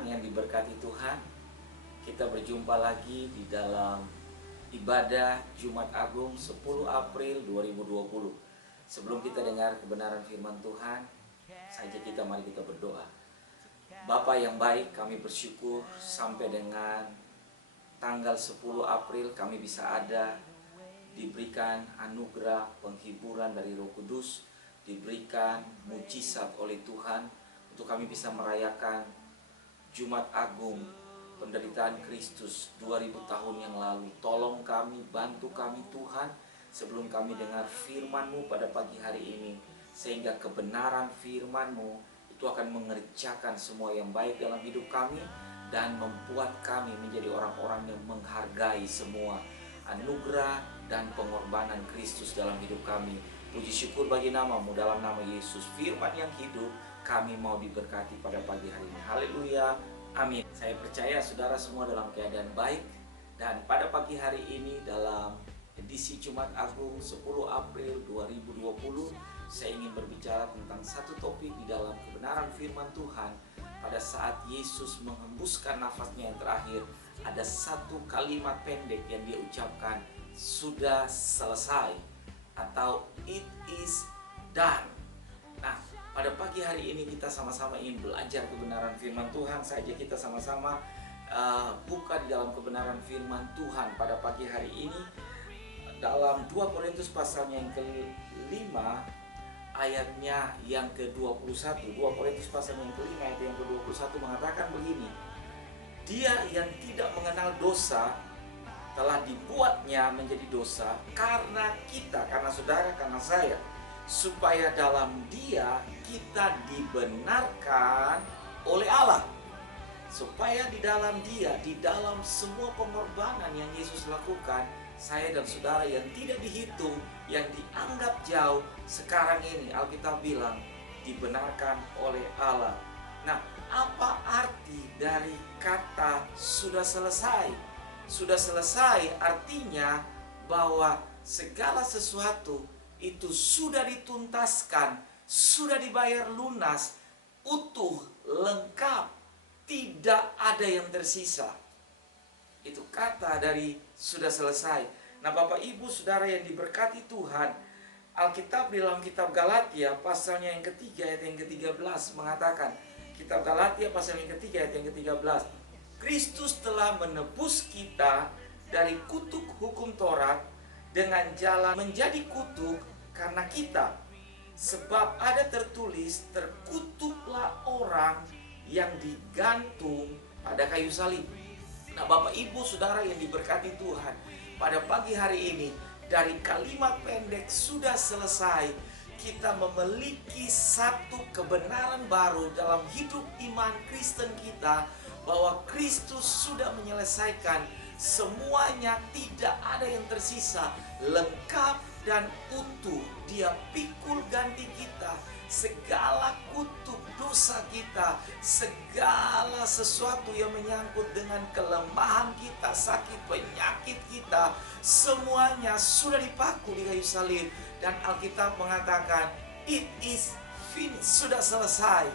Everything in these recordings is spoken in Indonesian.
Tuhan yang diberkati Tuhan, kita berjumpa lagi di dalam ibadah Jumat Agung 10 April 2020. Sebelum kita dengar kebenaran firman Tuhan, mari kita berdoa. Bapa yang baik, kami bersyukur sampai dengan tanggal 10 April kami bisa ada, diberikan anugerah penghiburan dari Roh Kudus, diberikan mujizat oleh Tuhan untuk kami bisa merayakan Jumat Agung penderitaan Kristus 2000 tahun yang lalu. Tolong kami, bantu kami Tuhan, sebelum kami dengar firman-Mu pada pagi hari ini, sehingga kebenaran firman-Mu itu akan mengerjakan semua yang baik dalam hidup kami dan membuat kami menjadi orang-orang yang menghargai semua anugerah dan pengorbanan Kristus dalam hidup kami. Puji syukur bagi nama-Mu, dalam nama Yesus, firman yang hidup, kami mau diberkati pada pagi hari ini. Haleluya, amin. Saya percaya saudara semua dalam keadaan baik. Dan pada pagi hari ini dalam edisi Jumat Agung 10 April 2020, saya ingin berbicara tentang satu topik di dalam kebenaran firman Tuhan. Pada saat Yesus menghembuskan nafasnya yang terakhir, ada satu kalimat pendek yang dia ucapkan, sudah selesai, atau it is done. Nah, pada pagi hari ini kita sama-sama ingin belajar kebenaran firman Tuhan. Saja kita sama-sama buka di dalam kebenaran firman Tuhan pada pagi hari ini dalam 2 Korintus pasalnya yang ke-5 ayatnya yang ke-21. 2 Korintus pasalnya yang ke-5 ayat yang ke-21 mengatakan begini: Dia yang tidak mengenal dosa telah dibuatnya menjadi dosa karena kita, karena saudara, karena saya, supaya dalam Dia kita dibenarkan oleh Allah. Supaya di dalam Dia, di dalam semua pengorbanan yang Yesus lakukan, saya dan saudara yang tidak dihitung, yang dianggap jauh, sekarang ini Alkitab bilang dibenarkan oleh Allah. Nah, apa arti dari kata sudah selesai? Sudah selesai artinya bahwa segala sesuatu itu sudah dituntaskan, sudah dibayar lunas, utuh, lengkap, tidak ada yang tersisa. Itu kata dari sudah selesai. Nah, Bapak Ibu Saudara yang diberkati Tuhan, Alkitab dalam kitab Galatia pasalnya yang ketiga ayat yang ke-13 mengatakan, kitab Galatia pasal yang ketiga ayat yang ke-13, Kristus telah menebus kita dari kutuk hukum Taurat dengan jalan menjadi kutuk karena kita. Sebab ada tertulis, terkutuklah orang yang digantung pada kayu salib. Nah, Bapak Ibu Saudara yang diberkati Tuhan, pada pagi hari ini dari kalimat pendek sudah selesai, kita memiliki satu kebenaran baru dalam hidup iman Kristen kita, bahwa Kristus sudah menyelesaikan semuanya, tidak ada yang tersisa, lengkap dan utuh. Dia pikul ganti kita, segala kutuk dosa kita, segala sesuatu yang menyangkut dengan kelemahan kita, sakit penyakit kita, semuanya sudah dipaku di kayu salib. Dan Alkitab mengatakan it is finished, sudah selesai.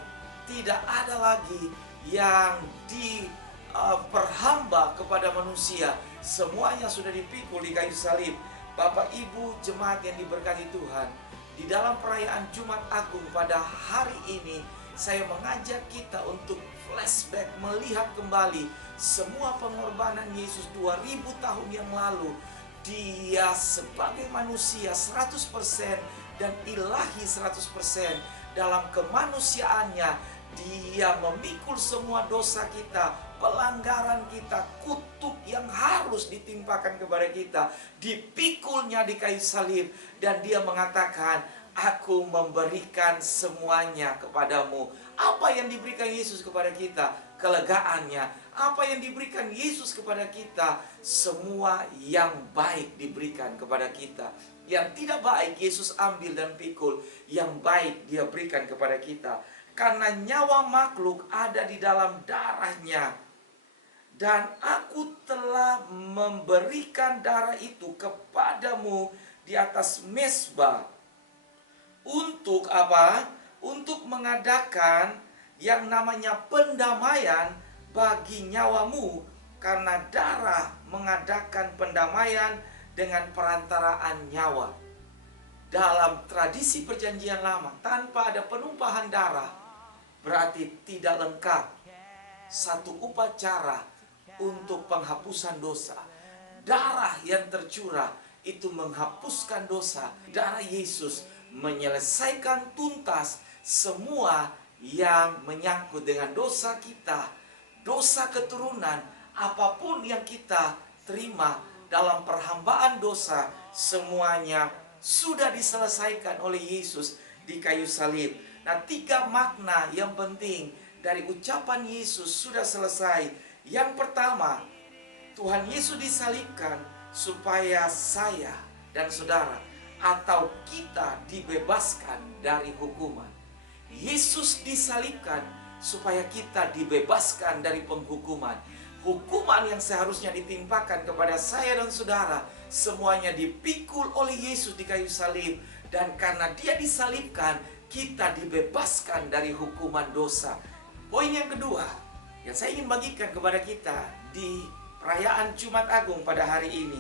Tidak ada lagi yang diperhamba kepada manusia, semuanya sudah dipikul di kayu salib. Bapak Ibu jemaat yang diberkati Tuhan, di dalam perayaan Jumat Agung pada hari ini, saya mengajak kita untuk flashback, melihat kembali semua pengorbanan Yesus 2000 tahun yang lalu. Dia sebagai manusia 100% dan ilahi 100%. Dalam kemanusiaannya, Dia memikul semua dosa kita, pelanggaran kita, kutuk yang harus ditimpakan kepada kita, dipikulnya di kayu salib. Dan Dia mengatakan, aku memberikan semuanya kepadamu. Apa yang diberikan Yesus kepada kita? Kelegaannya. Apa yang diberikan Yesus kepada kita? Semua yang baik diberikan kepada kita. Yang tidak baik Yesus ambil dan pikul, yang baik Dia berikan kepada kita. Karena nyawa makhluk ada di dalam darahnya. Dan aku telah memberikan darah itu kepadamu di atas mezbah. Untuk apa? Untuk mengadakan yang namanya pendamaian bagi nyawamu, karena darah mengadakan pendamaian dengan perantaraan nyawa. Dalam tradisi perjanjian lama, tanpa ada penumpahan darah, berarti tidak lengkap satu upacara untuk penghapusan dosa. Darah yang tercurah itu menghapuskan dosa. Darah Yesus menyelesaikan tuntas semua yang menyangkut dengan dosa kita, dosa keturunan, apapun yang kita terima dalam perhambaan dosa, semuanya sudah diselesaikan oleh Yesus di kayu salib. Nah, 3 makna yang penting dari ucapan Yesus sudah selesai. Yang pertama, Tuhan Yesus disalibkan supaya saya dan saudara atau kita dibebaskan dari hukuman. Yesus disalibkan supaya kita dibebaskan dari penghukuman. Hukuman yang seharusnya ditimpakan kepada saya dan saudara, semuanya dipikul oleh Yesus di kayu salib. Dan karena dia disalibkan, kita dibebaskan dari hukuman dosa. Poin yang kedua yang saya ingin bagikan kepada kita di perayaan Jumat Agung pada hari ini,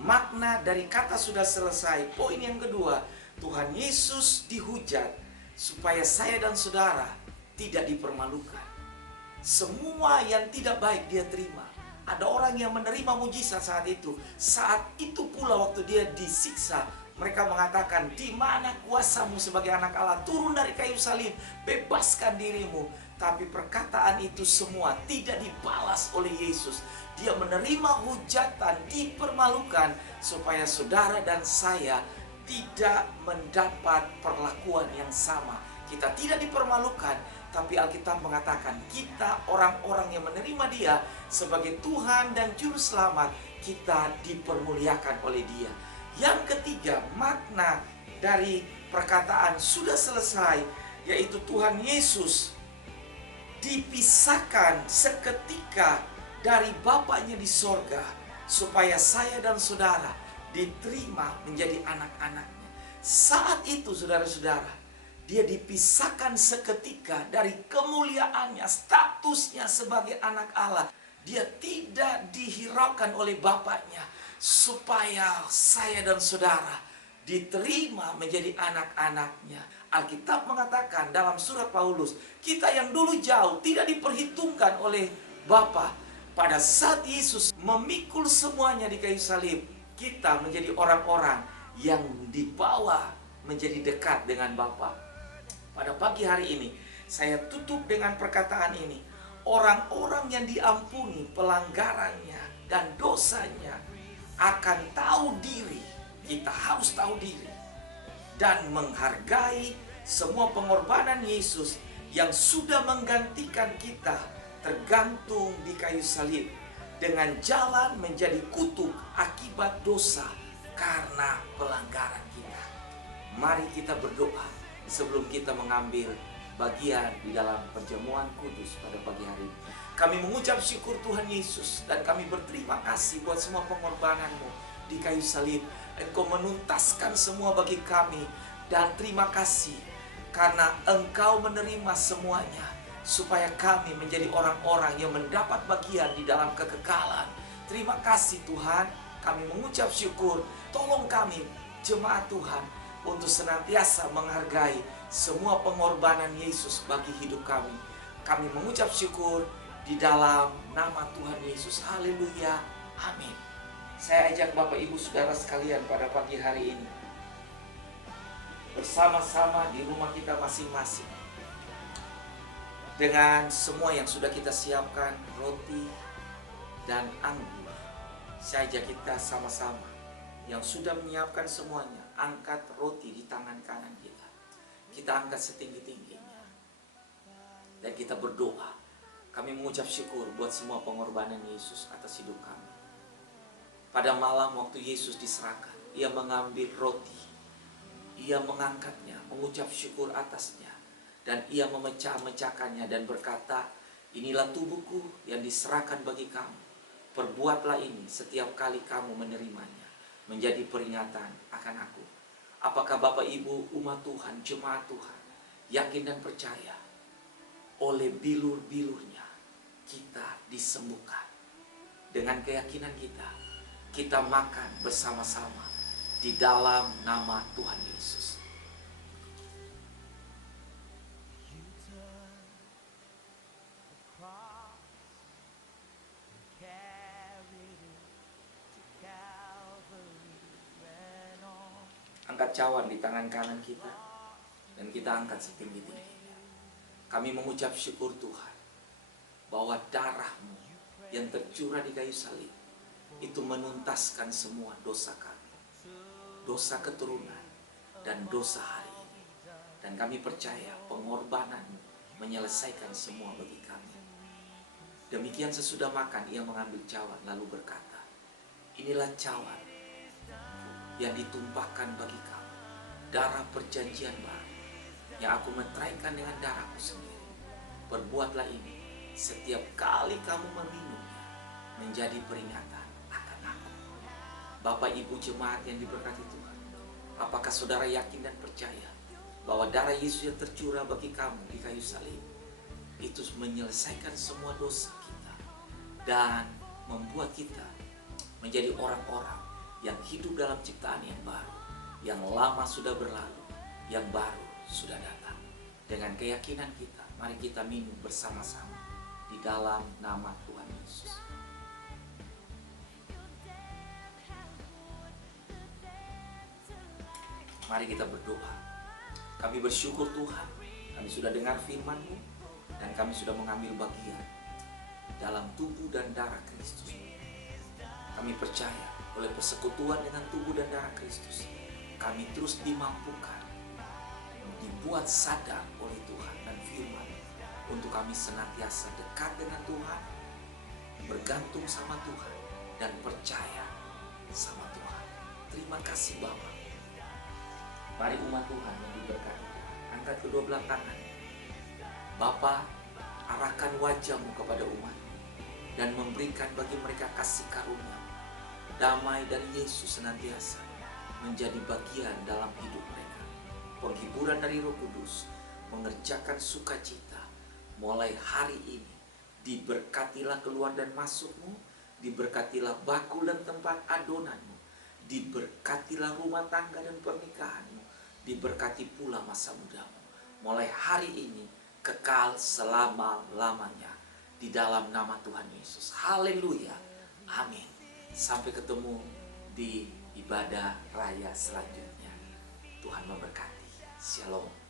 makna dari kata sudah selesai. Poin yang kedua, Tuhan Yesus dihujat supaya saya dan saudara tidak dipermalukan. Semua yang tidak baik dia terima. Ada orang yang menerima mujizat saat itu. Saat itu pula waktu dia disiksa, mereka mengatakan, "Di mana kuasamu sebagai anak Allah? Turun dari kayu salib, bebaskan dirimu." Tapi perkataan itu semua tidak dibalas oleh Yesus. Dia menerima hujatan, dipermalukan, supaya saudara dan saya tidak mendapat perlakuan yang sama. Kita tidak dipermalukan, tapi Alkitab mengatakan kita orang-orang yang menerima dia sebagai Tuhan dan Juru Selamat, kita dipermuliakan oleh dia. Yang ketiga, makna dari perkataan sudah selesai, yaitu Tuhan Yesus dipisahkan seketika dari Bapaknya di sorga, supaya saya dan saudara diterima menjadi anak-anaknya. Saat itu saudara-saudara, dia dipisahkan seketika dari kemuliaannya, statusnya sebagai anak Allah. Dia tidak dihiraukan oleh Bapaknya, supaya saya dan saudara diterima menjadi anak-anaknya. Alkitab mengatakan dalam surat Paulus, kita yang dulu jauh tidak diperhitungkan oleh Bapa. Pada saat Yesus memikul semuanya di kayu salib, kita menjadi orang-orang yang dibawa menjadi dekat dengan Bapa. Pada pagi hari ini, saya tutup dengan perkataan ini. Orang-orang yang diampuni pelanggarannya dan dosanya akan tahu diri. Kita harus tahu diri dan menghargai semua pengorbanan Yesus yang sudah menggantikan kita tergantung di kayu salib, dengan jalan menjadi kutuk akibat dosa karena pelanggaran kita. Mari kita berdoa sebelum kita mengambil bagian di dalam perjamuan kudus pada pagi hari ini. Kami mengucap syukur Tuhan Yesus, dan kami berterima kasih buat semua pengorbanan-Mu di kayu salib. Engkau menuntaskan semua bagi kami, dan terima kasih karena Engkau menerima semuanya, supaya kami menjadi orang-orang yang mendapat bagian di dalam kekekalan. Terima kasih Tuhan, kami mengucap syukur. Tolong kami, jemaat Tuhan, untuk senantiasa menghargai semua pengorbanan Yesus bagi hidup kami. Kami mengucap syukur di dalam nama Tuhan Yesus. Haleluya. Amin. Saya ajak Bapak Ibu Saudara sekalian pada pagi hari ini, bersama-sama di rumah kita masing-masing, dengan semua yang sudah kita siapkan, roti dan anggur. Saya ajak kita sama-sama yang sudah menyiapkan semuanya, angkat roti di tangan kanan kita. Kita angkat setinggi-tingginya dan kita berdoa. Kami mengucap syukur buat semua pengorbanan Yesus atas hidup kami. Pada malam waktu Yesus diserahkan, Ia mengambil roti, Ia mengangkatnya, mengucap syukur atasnya, dan Ia memecah-mecahkannya dan berkata, "Inilah tubuhku yang diserahkan bagi kamu. Perbuatlah ini setiap kali kamu menerimanya, menjadi peringatan akan aku." Apakah Bapak Ibu umat Tuhan, jemaat Tuhan, yakin dan percaya oleh bilur-bilurnya kita disembuhkan. Dengan keyakinan kita makan bersama-sama di dalam nama Tuhan Yesus. Angkat cawan di tangan kanan kita dan kita angkat setinggi-tingginya. Kami mengucap syukur Tuhan bahwa darah-Mu yang tercurah di kayu salib itu menuntaskan semua dosa kami, dosa keturunan dan dosa hari ini. Dan kami percaya pengorbanan-Mu menyelesaikan semua bagi kami. Demikian sesudah makan ia mengambil cawan lalu berkata, inilah cawan yang ditumpahkan bagi kamu, darah perjanjian baru yang aku meteraikan dengan darahku sendiri. Perbuatlah ini setiap kali kamu meminumnya menjadi peringatan akan aku. Bapak Ibu jemaat yang diberkati Tuhan, apakah saudara yakin dan percaya bahwa darah Yesus yang tercurah bagi kamu di kayu salib itu menyelesaikan semua dosa kita dan membuat kita menjadi orang-orang yang hidup dalam ciptaan yang baru, yang lama sudah berlalu, yang baru sudah datang. Dengan keyakinan kita, mari kita minum bersama-sama di dalam nama Tuhan Yesus. Mari kita berdoa. Kami bersyukur Tuhan, kami sudah dengar firman-Mu dan kami sudah mengambil bagian dalam tubuh dan darah Kristus. Kami percaya oleh persekutuan dengan tubuh dan darah Kristus, kami terus dimampukan, dibuat sadar oleh Tuhan dan firman untuk kami senantiasa dekat dengan Tuhan, bergantung sama Tuhan, dan percaya sama Tuhan. Terima kasih Bapa. Mari umat Tuhan yang diberkati Tuhan, angkat kedua belah tangan. Bapa, arahkan wajah-Mu kepada umat dan memberikan bagi mereka kasih karunia. Damai dari Yesus senantiasa menjadi bagian dalam hidup mereka. Penghiburan dari Roh Kudus mengerjakan sukacita mulai hari ini. Diberkatilah keluar dan masuk-Mu, diberkatilah bakul dan tempat adonan-Mu, diberkatilah rumah tangga dan pernikahan-Mu, diberkati pula masa muda-Mu. Mulai hari ini kekal selama-lamanya di dalam nama Tuhan Yesus. Haleluya. Amin. Sampai ketemu di ibadah raya selanjutnya. Tuhan memberkati. Shalom.